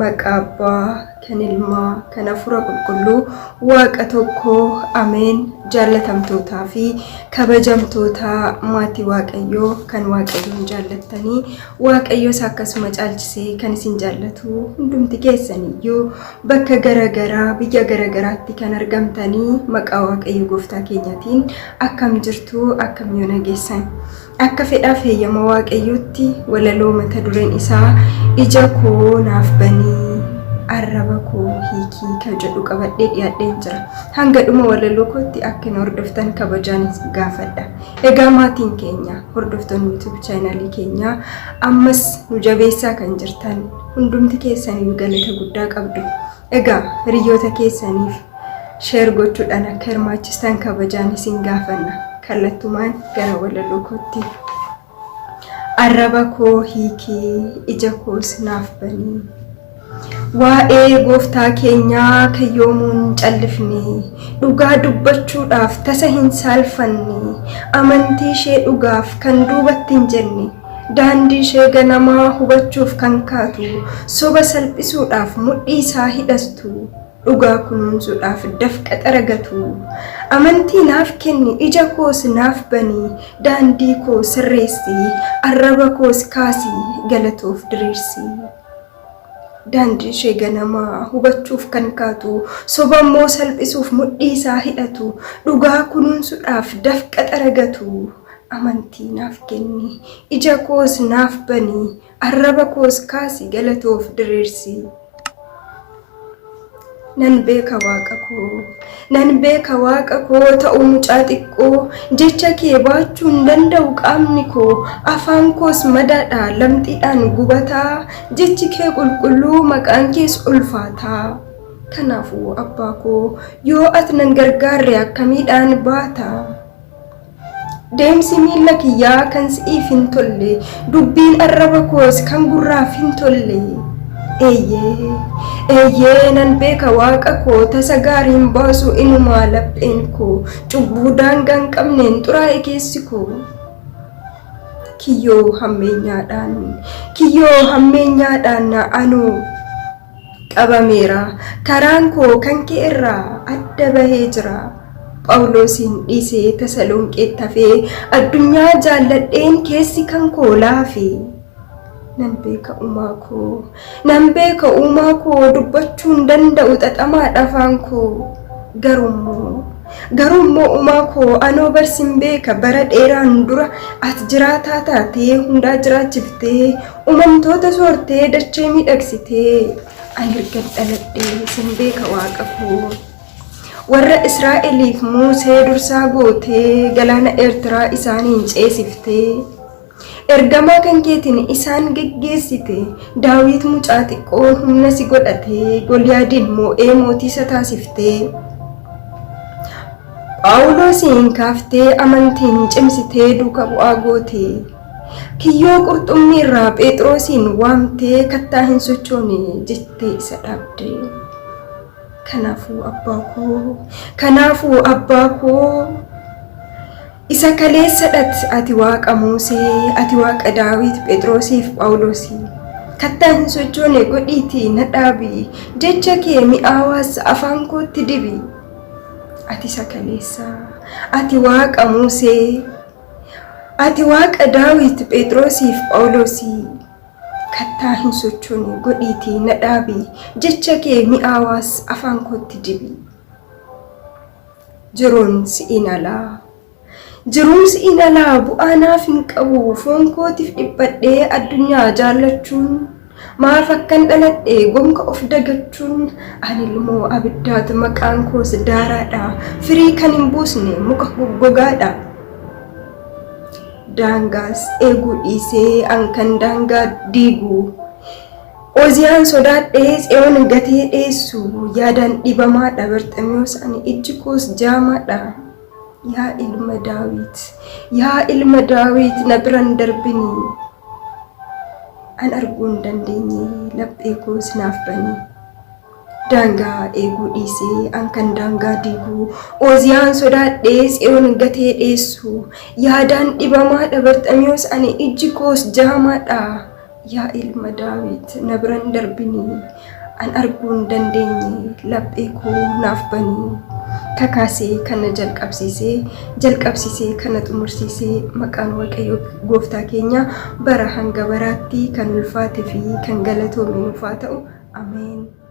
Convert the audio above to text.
Maqabbaa kan ilmaa kan hafuura qulqulluu waaqa tokkoo ameen. Jaallatamtootaa fi kabajamtoota maatii waaqayyoo kan waaqayyoon jaallattanii waaqayyoos akkasuma caalchisee kan isin jaallatu hundumti keessaniyyuu bakka garagaraa biyya garagaraatti kan argamtanii maqaa waaqayyo gooftaa keenyaatiin akkam jirtu akkam yoo nageessan akka fedhaaf heeyyama waaqayyootti walaloo mata dureen isaa ija koo naaf banii arraba koo hiikii kan jedhu qabadhee dhiyaadheen jira. Hanga dhuma walaloo kootti akka na hordoftan kabajaan gaafadha. Egaa maatiin keenya hordoftoonni YouTube chaanalii keenya ammas nu jabeessaa kan jirtan hundumti keessaniif galata guddaa qabdu. Egaa hiriyoota keessaniif sheer gochuudhaan akka hirmaachistan kabajaan isin gaafanna. Kallattumaan gara walaloo kootti. Arraba koo hiikii ija koos naaf banii. Waa'ee gooftaa keenyaa kan yoomuun callifne dhugaa dubbachuudhaaf tasa hin saalfanne amantii ishee dhugaaf kan duubatti hin jenne daandii ishee ganamaa hubachuuf kan kaatu soba salphisuudhaaf mudhii isaa hidhastu dhugaa kunuunsuudhaaf dafqa xaragatu amantii naaf kenni ija koos naaf banii daandii koo sirreessi arraba koos kaasii galatoof diriirsi. Daandii ishee ganamaa hubachuuf kan kaatu sobammoo salphisuuf mudhii isaa hidhatu dhugaa kunuunsuudhaaf dafqa xaragatu amantii naaf kenni ija koos naaf banii arraba koos kaasii galatoof diriirsi. Nan beeka waaqa koo ta'uu mucaa xiqqoo jecha kee baachuu hin danda'u qaamni koo afaan koos madaadha lamxiidhaan gubataa jechi kee qulqulluu maqaan kees ulfaataa. Kanaafuu abbaa koo yoo ati nan gargaarre akkamiidhaan baata. Deemsi miila kiyyaa kan si'iif hin tolle dubbiin arraba koos kan gurraaf hin tolle. Eeyyee nan beeka waaqa koo tasa gaariin baasu inumaa lapheen koo cubbuu daangaa hin qabneen xuraa'e keessi koo. Kiyyoo hammeenyaadhaan anuu qabameera karaan koo kan kee irraa adda bahee jira. Phaawulosiin dhiisee Tasalonqeetti hafee addunyaa jaalladheen keessi kan koo laafe. Nan beeka uumaa koo dubbachuu hin danda'u xaxamaadha afaan koo garummoo uumaa koo anoo barsin beeka bara dheeraan dura ati jiraataa taatee hundaa jiraachiftee uumamtoota soortee dachee miidhagsitee ani erga dhaladhee sin beeka waaqa koo. Warra Israa'eliif Musee dursaa gootee galaana Eertiraa isaaniin ceesiftee. Ergamaa kan keetiin isaan geggeessite Daawit mucaa xiqqoon humna si godhatee Goliyaadin moo'ee mootii isa taasiftee. Phaawulosiin kaaftee amantiin cimsitee duuka bu'aa goote. Kiyyoo qurxummii irraa Phexrosiin waamtee kattaa hin sochoone jettee isa dhaabde. Kanaafuu abbaa koo isa kaleessadhat ati waaqa Musee ati waaqa Daawit Phexrosiif Phaawulosii kattaa hin sochoone godhiitii na dhaabi jecha kee mi'aawaas afaan kootti dibi. Ati isa kaleessaa ati waaqa Musee ati waaqa Daawit Phexrosiif Phaawulosii kattaa hin sochoone godhiitii na dhaabi jecha kee mi'aawaas afaan kootti dibi. Jiruunsi inalaa bu'aa naaf hin qabu foon kootiif dhiphadhee addunyaa jaallachuun maaf akkan dhaladhe gonka of dagachuun ani ilmoo abiddaatu maqaan koos daaraadha firii kan hin buusne muka goggogaadha. Daangaas eeguu dhiisee ankan daangaa diigu Oziyaan sodaadhee Tsiyoon gatee dheessu yaadaan dhibamaadha Barxemiyoos ani ijji koos jaamaadha. Yaa ilma Daawit na biran darbini an arguu hin dandeenye laphee koos naaf banii. Daangaa eeguu dhiisee ankan daangaa diigu Oziyaan sodaadhee Tsiyoon gatee dheessu yaadaan dhibamaadha Barxemiyoos ani ijji koos jaamaadha. yaa ilma Daawit na biran darbinii an arguun dandeenye laphee koo naaf banii kakaasee kana jalqabsiisee kana xumursiisee maqaan Waaqayyoo gooftaa keenya bara hanga baraatti kan ulfaate fi kan galatoome nuuf haa ta'u. Ameen.